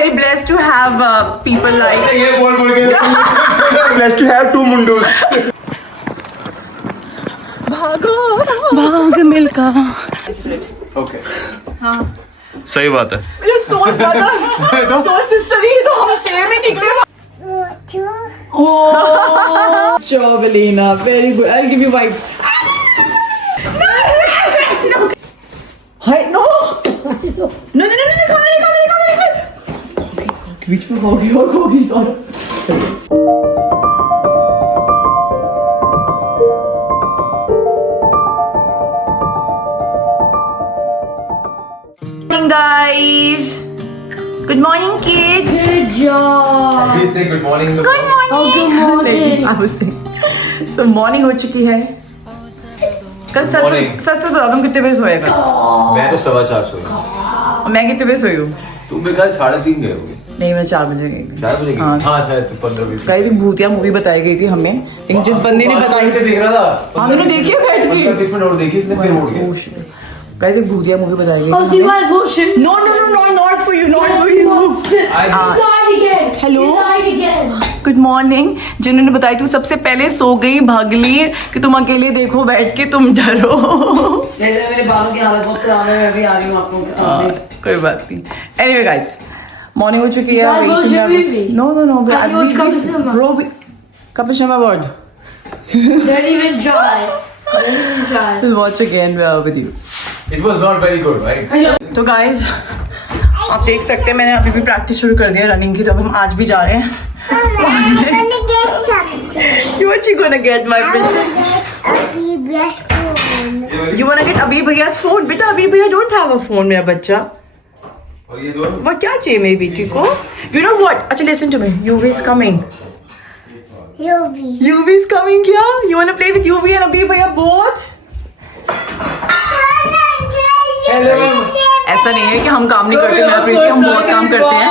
very blessed to have people like. ये बोल के blessed to have two mundus. भागो भाग मिलका. Okay. हाँ. सही बात है. मेरे soul brother, soul sister ही तो हम same ही निकले. Oh, Jovelina, very good. I'll give you wipe. Hi, no. No, खाना. बीच में होगी और होगी sorry. Good morning, guys. Good morning, kids. Good job. Please say good morning. Good morning. Oh, good morning. I was saying. So morning हो चुकी है. कल सच बताओ तुम कितने बजे सोए कल? मैं तो 4:15 सोया. मैं कितने बजे सोई हूँ? तुम मेरे ख्याल 3:30 गए होगे. नहीं मैं 4 बजे गई थी. 4 बजे गए. हाँ शायद 15-20. गाइस एक भूतिया मूवी बताई गई थी हमें, लेकिन जिस बंदे ने बताई देख रहा था. हाँ मैंने देखी है बैठ के. 20 मिनट और देखी उसने फिर उड़ गया. गाइस एक भूतिया मूवी बताई गई Oh, so थी you guys bullshit. No, not for you, not for you. You lied again. Hello? You lied again. Good morning. जिन्होंने बताई तू सबसे पहले सो गई भागली कि तुम अकेले देखो बैठ के तुम डरो. जैसे मेरे बालों की हालत बहुत खराब है, मैं भी आ रही हूँ आप लोगों के सामने. कोई बात नहीं. एनीवे गाइस मॉर्निंग हो चुकी है. Guys, what's your baby? No. Have you watched Kapil Sharma? Bro, Kapil Sharma what? Don't even try. Don't even try. We'll watch again with you. It was not very good, right? तो गाइस आप देख सकते हैं मैंने अभी भी प्रैक्टिस शुरू कर दिया रनिंग की. तो अब हम आज भी जा रहे हैं. What you gonna get, my princess? You wanna get अभी भैया's phone? बेटा अभी भैया don't have a phone मेरा बच्चा. और ये दोनों वो क्या चाहिए मेरी बेटी को? You know what? अच्छा listen to me. UV is coming. UV is coming क्या? You wanna play with UV and अभी भैया both? हेलो. ऐसा नहीं है कि हम काम नहीं करते मेरा प्रीति, हम बहुत काम करते हैं.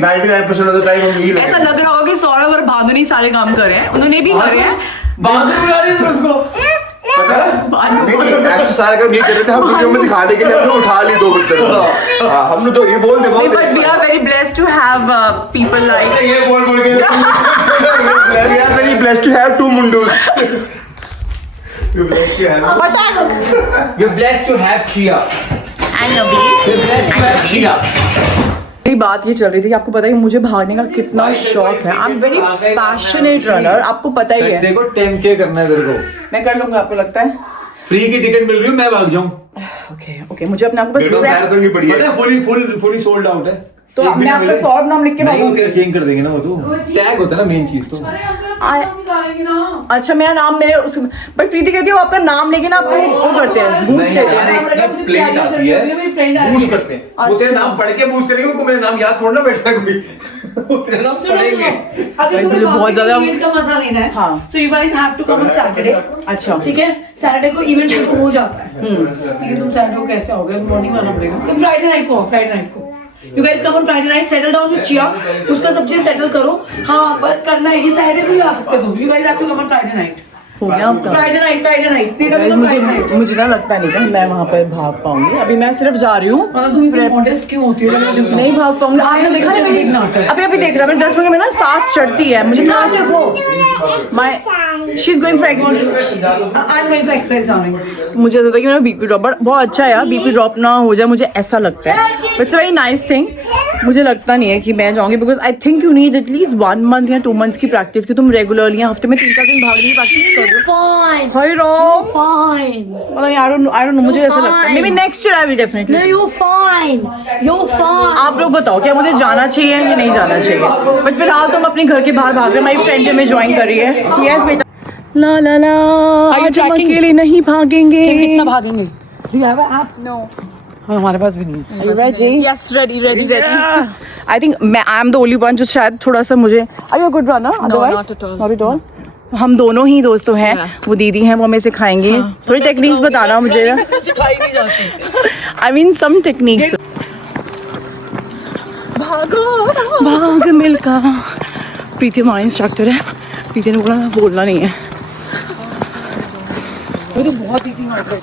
99% of the time हम यही ऐसा लग रहा होगा कि सौरभ और भानुनी सारे काम कर रहे हैं. उन्होंने भी करे हैं. बहादुर बुला रही है उसको. पता है? भानु ऐसे सारे काम नहीं कर रहे थे हम. वीडियो में दिखाने के लिए हमने उठा ली 2 मिनट. हां हमने तो ये बोल दे बहुत. but we are very blessed to have people like. ये बोल के we are very blessed to have two mundus. We're blessed to have. We're blessed to have Chia. And Abhi. We're blessed to have Chia. मेरी बात ये चल रही थी कि आपको पता है कि मुझे भागने का कितना शौक है. I am very passionate runner. आपको पता ही है. देखो 10K करना है तेरे को. मैं कर लूंगा आपको लगता है. फ्री की टिकट मिल रही है मैं भाग जाऊं. ओके मुझे अपने आप को बस मैराथन की बढ़िया है. फुली सोल्ड आउट है. तो मैं आपका सौरभ नाम लिख के नहीं वो भागूंगी. तेरा चेंज कर देंगे ना वो तो. टैग होता है ना मेन चीज तो. अच्छा मेरा नाम मेरे उस बट प्रीति कहती है वो आपका नाम लेके ना आपको वो करते हैं बूस्ट लेते हैं. प्लेट आती है बूस्ट करते हैं. वो तेरा नाम पढ़ के बूस्ट करेंगे. उनको मेरा नाम याद थोड़ा ना बैठा है कोई. वो तेरा नाम पढ़ेंगे. अगर मुझे तुम्हें बहुत ज्यादा इवेंट का मजा लेना है, हाँ. so you guys have to come on Saturday. अच्छा ठीक है सैटरडे को इवेंट शुरू हो जाता है. लेकिन तुम सैटरडे को कैसे आओगे? मॉर्निंग आना पड़ेगा. तुम फ्राइडे नाइट को you guys come on Friday night. Settle down with chia. उसका सब चीज सेटल करो. हाँ बस करना है. ये सैटरडे को ही आ सकते हो. You guys have to come on Friday night. हो गया आपका. फ्राइडे नाइट मुझे ना लगता नहीं कि मैं वहाँ पर भाग पाऊंगी. अभी मैं सिर्फ जा रही हूँ. मतलब तुम इतनी मॉडेस्ट क्यों होती हो? नहीं भाग पाऊंगी. आपने देखा अभी देख रहा मैं 10 मिनट में ना सांस चढ़ती है मुझे. She is going for exercise. मुझे ऐसा था कि मेरा बीपी ड्रॉप बहुत अच्छा है यार. बीपी ड्रॉप ना हो जाए मुझे ऐसा लगता है. It's very nice thing. मुझे लगता नहीं है कि मैं जाऊंगी because I think you need at least 1 month या 2 months की प्रैक्टिस कि तुम रेगुलरली हफ्ते में 3-4 दिन भागने की प्रैक्टिस करो. Fine. हाय रो Fine. मतलब आई डोंट नो मुझे ऐसा लगता है. May be next year I will definitely. No, you're fine. You're fine. आप लोग बताओ क्या मुझे जाना चाहिए या नहीं जाना चाहिए. बट फिलहाल तुम अपने घर के बाहर भाग रहे. मेरी फ्रेंड हमें ज्वाइन कर रही है. यस बेटा. ला ला ला आज हम अकेले नहीं भागेंगे. कितना भागेंगे? Do you have an app? No. हाँ हमारे पास भी नहीं है. Are you ready? Yes, ready. I think I am the only one जो शायद थोड़ा सा मुझे. Are you a good runner? Otherwise, not at all. Not at all. हम दोनों ही दोस्तों हैं. वो दीदी हैं वो हमें सिखाएंगे. थोड़ी टेक्निक्स बताना मुझे. सिखाई नहीं जाती. I mean some techniques. भागो भाग मिलका. प्रीति हमारा इंस्ट्रक्टर है. प्रीति ने बोला बोलना नहीं है. वो तो बहुत ही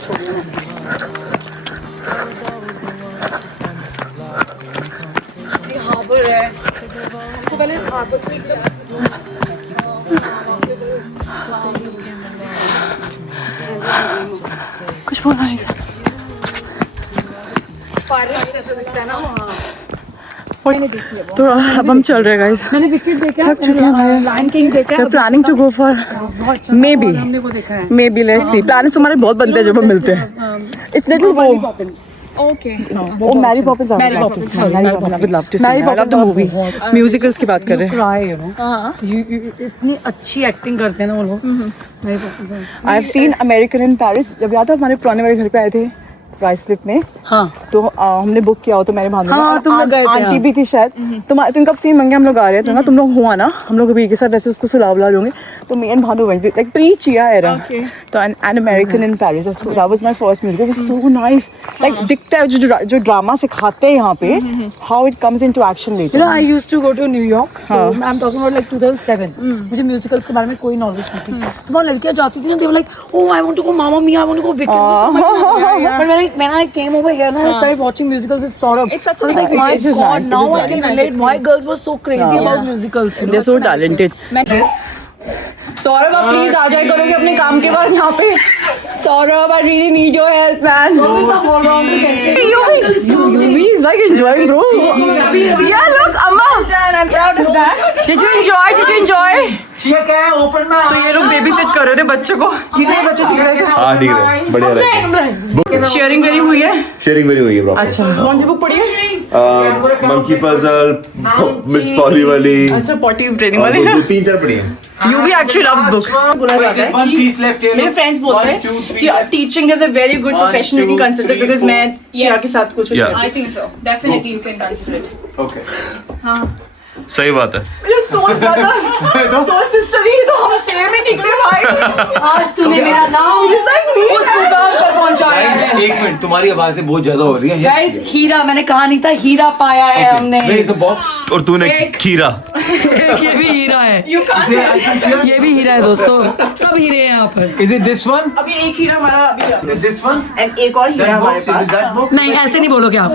छोड़. हार्बर है, उसको पहले हार्बर को एकदम कुछ बोला नहीं पार्क जैसा दिखता है ना वहाँ। तो अब हम चल रहे हैं गाइस. मैंने विकेट देखा, थक चुके हैं भाई. लायन किंग देखा है, We're planning to go for maybe हमने वो देखा है. maybe let's see. Planets हमारे बहुत बनते हैं जब हम मिलते हैं. It's little वो. Okay, Oh, Mary Poppins. Mary Poppins, sorry, Mary Mary Poppins. I would love to see. Mary I love the Poppins movie. Musicals की बात कर रहे हैं. क्राई यू नो, इतनी अच्छी एक्टिंग करते हैं ना वो लोग. मेरी Poppins. I have seen American in Paris. जब याद है हमारे पुराने वाले घर पे आए थे प्राइस स्लिप में. हाँ, तो हमने बुक किया हो तो मेरे भाभी हाँ, तुम लोग गए थे, आंटी हाँ. भी थी शायद. तो इनका सीन बन गया, हम लोग आ रहे थे ना, तुम लोग हुआ ना, हम लोग अभी के साथ वैसे उसको सुला बुला लूंगे. तो me and Bhanu went like pre chia era. तो an American in Paris, that was my first music. It was so nice. Like दिखता है जो ड्रामा सिखाते हैं यहाँ पे, how it comes into action you later. know I used to go to New York. I am talking about like 2007. मुझे म्यूजिकल्स के बारे में कोई नॉलेज नहीं थी. तो वहाँ लड़कियाँ जाती थी ना, they were like oh I want to go Mamma Mia, I want to go Wicked. But when I came over here and I started watching musicals with Saurabh, It's such a I was like, nice- my it is God, nice, it now is I can nice. relate why girls were so crazy about musicals. They're so talented. Saurabh आप प्लीज आ जाए करोगे अपने काम के बाद यहाँ पे. Saurabh I really need your help man. He's like enjoying bro. Yeah, look Amma. I'm proud of that. Did you enjoy? Chia क्या है ओपन में? तो ये लोग बेबी सिट कर रहे थे बच्चों को. कितने बच्चे सीख रहे थे? हाँ ठीक है, बढ़िया रहेगा. शेयरिंग वेरी हुई है. शेयरिंग वेरी हुई है ब्रो. अच्छा कौन सी बुक पढ़ी है? मंकी पजल, मिस पॉली वाली, अच्छा पॉटी ट्रेनिंग वाली. 3-4 पढ़ी है. You भी actually loves book. बोला जाता है कि मेरे फ्रेंड्स बोलते हैं कि teaching is a very good profession you can consider because मैं चिया के साथ कुछ Yeah. I think so. Definitely you can consider it. Okay, सही बात है. मेरे सोल ब्रदर सोल सिस्टर ही तो हम सेम ही निकले भाई. आज तूने मेरा नाम उस मुकाम पर पहुंचाया है. एक मिनट, तुम्हारी आवाजें बहुत ज्यादा हो रही हैं. गाइस हीरा, मैंने कहा नहीं था, हीरा पाया है हमने. और तूने खीरा. ये भी हीरा है, ये भी हीरा है दोस्तों, सब हीरे हैं यहाँ पर. Is it this one? अभी एक हीरा हमारा अभी Is this one? एंड एक और हीरा हमारे पास. नहीं ऐसे नहीं बोलोगे आप.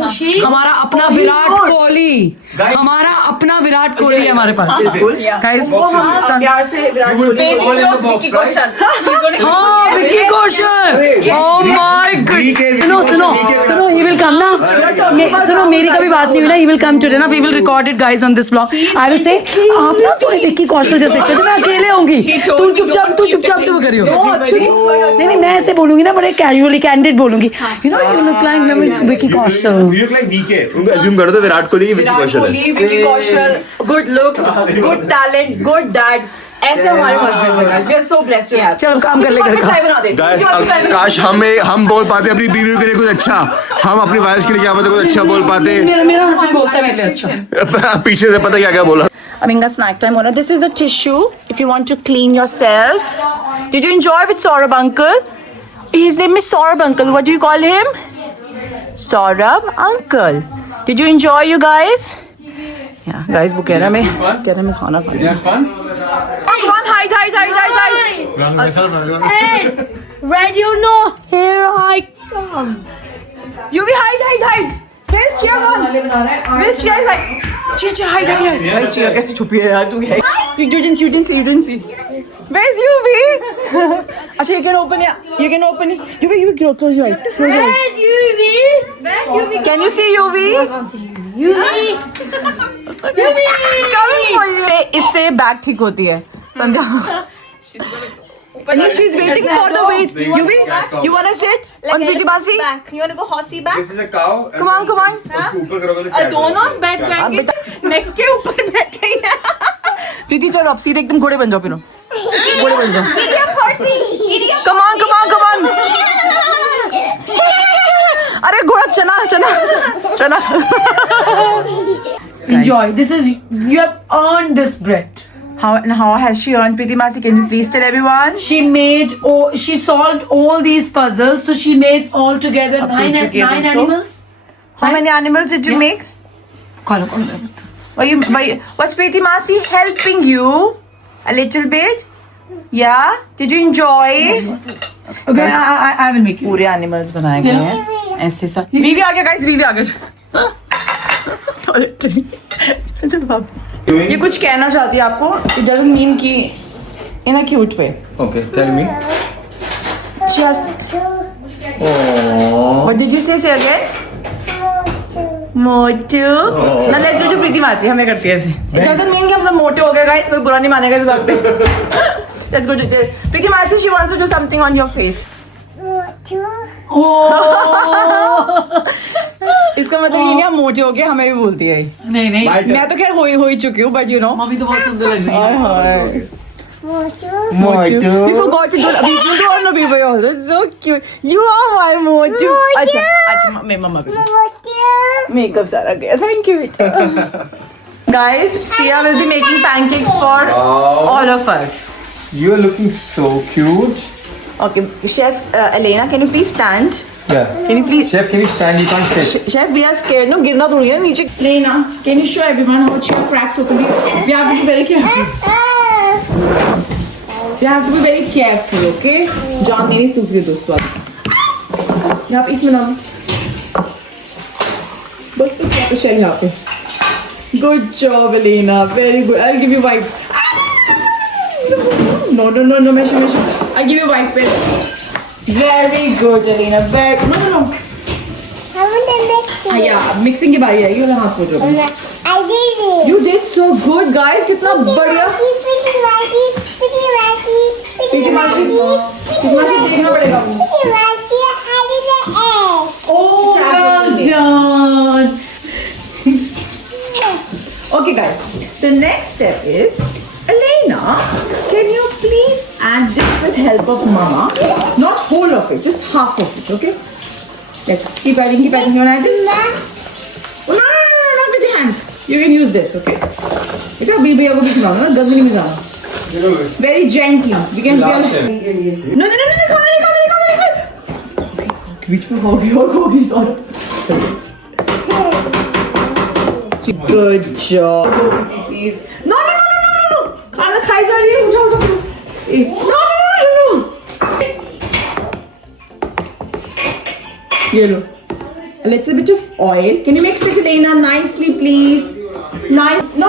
हमारा अपना विराट कोहली, हमारा अपना विराट कोहली है हमारे पास. गाइस प्यार से विराट कोहली हाँ Vicky Kaushal. Oh my god. सुनो सुनो सुनो, ही विल कम ना. सुनो मेरी कभी बात नहीं हुई ना, ही विल कम टुडे ना, we will record it guys on this vlog. I will say आप ना थोड़ी विक्की कौशल जैसे दिखते हो, मैं अकेले होंगी, तू चुपचाप से वो करियो. नहीं मैं ऐसे बोलूंगी ना, बड़े कैजुअली कैंडिड बोलूंगी. You know you look like Vicky Kaushal. You look like VK. उनको assume कर दो विराट कोहली की विक्की कौशल है. Vicky Kaushal good looks good talent good dad. ऐसे हमारे हस्बैंड हैं guys. We are so blessed to have. चलो काम कर ले घर का. चाय बना दे. Guys, काश हम बोल पाते अपनी बीवी के लिए कुछ अच्छा. हम अपनी वाइफ के लिए क्या पता कुछ अच्छा बोल पाते. मेरा हस्बैंड बोलता है मेरे लिए अच्छा. पीछे से पता क्या बोला. Aminga snack time owner. This is a tissue if you want to clean yourself. Did you enjoy with Saurabh uncle? His name is Saurabh uncle. What do you call him? Saurabh uncle. Did you enjoy you guys? Yeah, guys, वो कह रहा मैं खाना खाना. fun? Come on, hide. Hey, Red, you know, here I come. You be hide. Where's Chia gone? Where's Chia? Is like Chia, hide. Guys, Chia कैसे छुपी है यार तू? You didn't see. Where's UV? अच्छा, you can open it. You close your eyes. Where's UV? Where's UV? Can you see UV? UV. It's coming for you. इससे बैग ठीक होती है संध्या. She's waiting for the weights. UV, you wanna sit on Preeti Basi? Back. You wanna go horsey back? This is a cow. Come on. ऊपर करोगे तो दोनों बैठ जाएंगे. नेक के ऊपर बैठ गई है. प्रीति चलो अब सीधे एकदम घोड़े बन जाओ. घोड़े बन जाओ. Idiom horsey. Idiom. Come on. अरे घोड़ा चना. Enjoy. This is, you have earned this bread. How has she earned, Preeti Masi? Can you please tell everyone? She solved all these puzzles, so she made all together अब nine पूछ चुकी है दोस्तों. animals. How many animals did you make? Call. Was Preeti Masi helping you a little bit? Yeah. Did you enjoy? Okay, I will make you. पूरे animals बनाए गए हैं ऐसे सा. वीवी आ गया guys. वीवी आ गया. ये कुछ कहना चाहती है आपको. It doesn't mean कि in a cute way. Okay, tell me. She has. Oh. What did you say? Say again. मोटू. ना let's do प्रीति मासी हमें करती है ऐसे. It doesn't mean कि हम सब मोटे हो गए guys. कोई बुरा नहीं मानेगा इस बात पे. Let's go to this. प्रीति मासी she wants to do something on your face. इसका मतलब ये नहीं हम मोटे हो गए हमें भी बोलती है. नहीं नहीं मैं तो खैर हो ही चुकी हूँ but you know. मम्मी तो बहुत सुंदर लग रही है. हाय. Motu. We forgot to do it. अभी you do on the baby also. It's so cute. You are my Motu. अच्छा मैं मम्मा भी. Makeup सारा गया. Thank you. Guys, Shia will be making pancakes for all of us. You are looking so cute. Okay, Chef Elena, can you please stand? Yeah. Can you please? Chef, can you stand? You can't sit. Chef, we are scared. No, गिरना थोड़ी है नीचे. Elena, can you show everyone how Shia cracks open? We have to be very careful. You have to be very careful, okay? जान मेरी सूख गई दोस्तों. आप इसमें ना. बस यहाँ पे चल यहाँ पे. Good job, Elena. Very good. I'll give you white. No. I'll give you white pen. Very good, Elena. Very. No. I want to mix it. Yeah, mixing की बारी आएगी वाला हाथ पोछ रहा. I did it. You did so good, guys. कितना बढ़िया. Pretty माशी देखना पड़ेगा. Oh, well done. Okay, guys. The next step is, Elena, can you please add this with help of Mama? Not whole of it, just half of it, okay? Let's keep adding. You want to add it? Oh, no, not with your hands. You can use this, okay? देखा अभी भैया को भी खिलाओ ना, गंद नहीं मिलाना. Very gently. We can. No. खाना नहीं. बीच में होगी और होगी sorry. Good job. Please. No. खाना खाई जा रही है. उठो. No. ये लो. A little bit of oil. Can you mix it, Elena, nicely, please? Nice. No.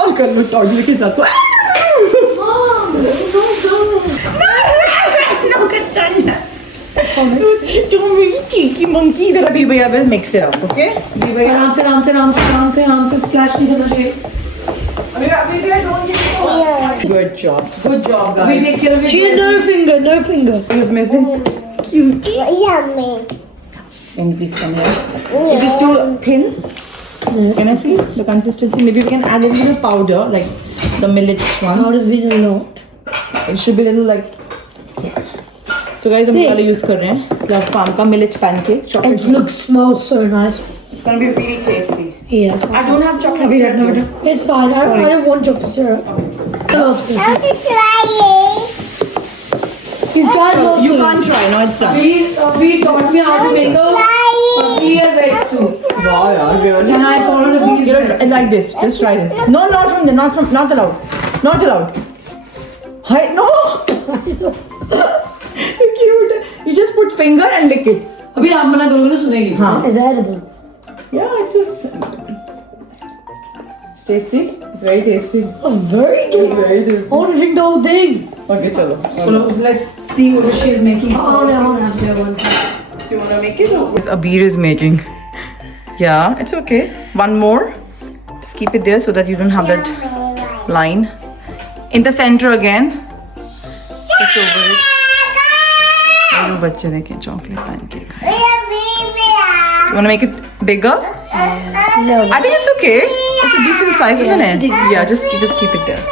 और कर लो टॉडलर के साथ. No, कच्चा नहीं. Don't be cheeky monkey. इधर अभी भैया will mix it up, okay? अभी भैया आराम से स्प्लैश नहीं करना चाहिए. अभी भैया don't get it. Good job, guys. We take care of it. She had no finger. Is missing. Cutie. Yummy. Can you please come here? Is it too thin? Can I see the consistency? Maybe we can add a little bit of powder, like the millet one. How does being a lot? It should be a little like. So guys, हम वाला use कर रहे हैं. Slurp Farm का millet pancake. Chocolate. It smells so nice. It's gonna be really tasty. Yeah. I don't have chocolate syrup. though. It's fine. I don't want chocolate syrup. You tried not You to. can't try. No, it's done. We taught me how to make a clear red soup. Wow, yeah. And I followed a bee's recipe. Like this. Just try this. No, not from there. Not allowed. Not allowed. Hi, no. Cute. You just put finger and lick it. अभी आप मना करोगे ना सुनेगी. हाँ. It's edible. Yeah, it's just. It's tasty. It's very tasty. That's very good. It's very tasty. I want to drink the whole thing. Okay, chalo. So let's see what she is making. I want to have one. You wanna make it? This Abir is making. Yeah, it's okay. One more. Just keep it there so that you don't have that line. In the center again. Just over it. जो बच्चे ने के chocolate pancake. You wanna make it bigger? No. I think it's okay. It's a decent size, isn't it? Yeah, just keep it there.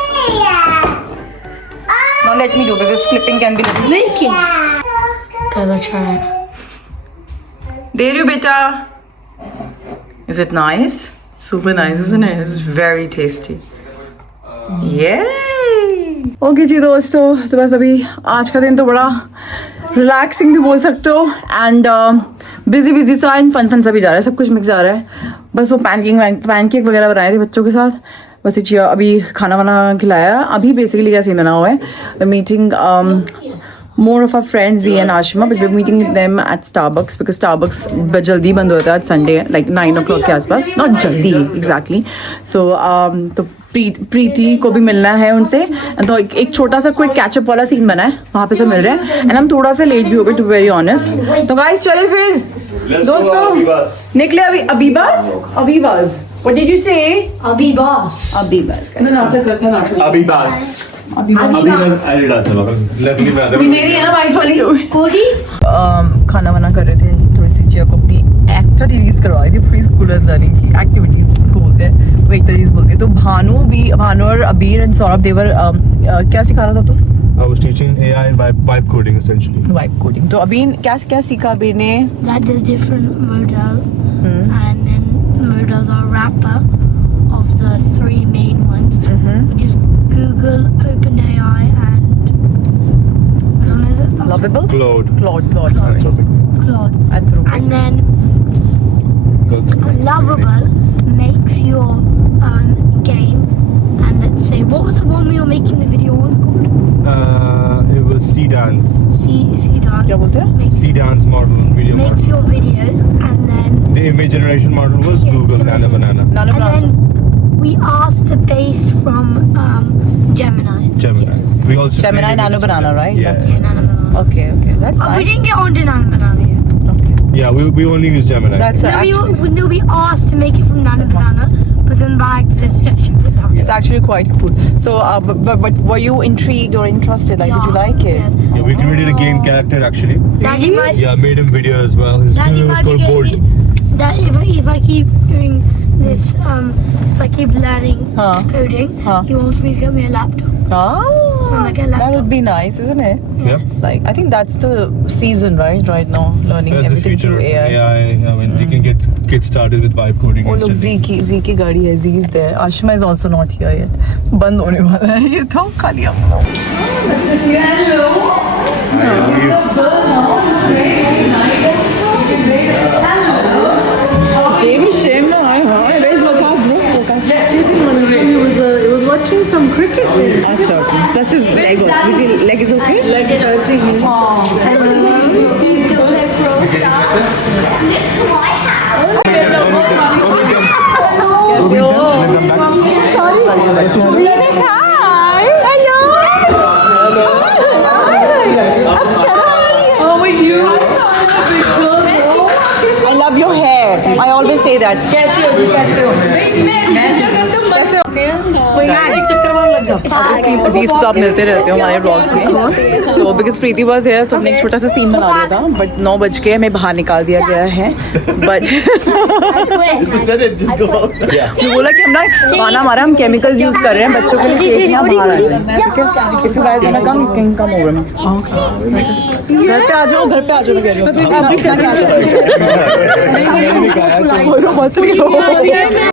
Now let me do because flipping can be little. Making. Guys, I'll try it. There you beta. Is it nice? Super nice, isn't it? It's very tasty. Yay! Okay जी दोस्तों, तो बस अभी आज का दिन तो बड़ा रिलैक्सिंग भी बोल सकते हो एंड बिजी सा एंड फन सा भी जा रहा है, सब कुछ मिक्स जा रहा है. बस वो पैनकेक वगैरह बनाए थे बच्चों के साथ. बस अभी खाना वाना खिलाया. अभी बेसिकली क्या सीन बना हुआ है, meeting more of our friends, Z and Ashima, but we're meeting them at Starbucks because Starbucks jaldi band hota hai Sunday, like 9 o'clock के आसपास. Not jaldi exactly. So तो प्रीति को भी मिलना है उनसे. तो एक छोटा सा कोई कैचअप वाला सीन बना है, वहाँ पे से मिल रहे हैं. एंड हम थोड़ा सा लेट भी हो गए, टू बी वेरी ऑनेस्ट. तो गाइस चले फिर दोस्तों, निकले अबीबास. What did you say? Abibas. Abibas. नाटक करते हैं नाटक. Abibas. मेरी है ना वाइट वाली. Cody. खाना वाना कर रहे थे, थोड़ी सी जिया को अपनी एक्टिविटीज करवाई थी, प्री स्कूलर्स लर्निंग की एक्टिविटीज इसको बोलते हैं, वो एक तरीके से बोलते हैं. तो भानु और अबीर एंड सौरभ देवर क्या सिखा रहा था तू? I was teaching AI and vibe coding essentially. Vibe coding. तो अबीर क्या सीखा अबीर ने? That there's different modals, and then modals are wrapper of the three main ones, which is Google, OpenAI, and which one is it? Lovable? Claude. Claude, sorry. Anthropic. Claude. Anthropic. And then Go through. Lovable makes your game, and let's say, what was the one we were making the video on called? It was C-Dance. C-Dance. क्या बोलते हैं? C-Dance model, video Makes model. your videos, and then The image generation model was Yeah, Google image Nano Banana. Nano and Banana. then we asked the base from Gemini. Gemini. We also Gemini played Nano with Banana, right? Yeah. That's Yeah, Nano Banana. Okay, that's We nice. didn't get on to Nano Banana yet. Yeah, we only use Gemini. That's No, actually, we asked to make it from Nano Banana, but then by accident I shut it down. it's actually quite cool. So, but were you intrigued or interested? Like, did you like it? Yes. Yeah, we created a game character actually. Daddy might, Yeah, made him video as well. His Daddy name was might be called Bolt. getting that if I keep doing this, if I keep learning Huh. coding, Huh. he wants me to get me a laptop. Ah, Like a that laptop. would be nice, isn't it? Yeah. Like, I think that's the season, right now, learning That's the everything future. through AI. AI. I mean, you can get kids started with vibe coding वो लोग instantly. Z की गाड़ी है, Z is there. Ashima is also not here yet. बंद होने वाला है ये तो खाली हम लोग. Shame ना आए हाँ. Where's Waqas bro? Waqas. It was watching some cricket then. अच्छा. Plus his leg also. Is his leg is okay? Legs hurting him. He's still play Pro Stars. I love your hair. I always say that. कैसे हो जी कैसे हो? कैसे कोई एक चक्कर मार लग जाता. Obviously, अजीज तो आप मिलते रहते हो हमारे व्लॉग्स में. So because Preeti was here, तो हमने एक छोटा सा सीन बना लिया था. But 9 बज के हमें बाहर निकाल दिया गया है. But ये बोला कि हम ना खाना हमारा हम केमिकल्स यूज कर रहे हैं बच्चों के लिए सेफ यहाँ बाहर आ जाए. ठीक है? If you guys wanna come, you can come over. घर पे आ जाओ मैं कह रही हूँ. अभी चल रहा है.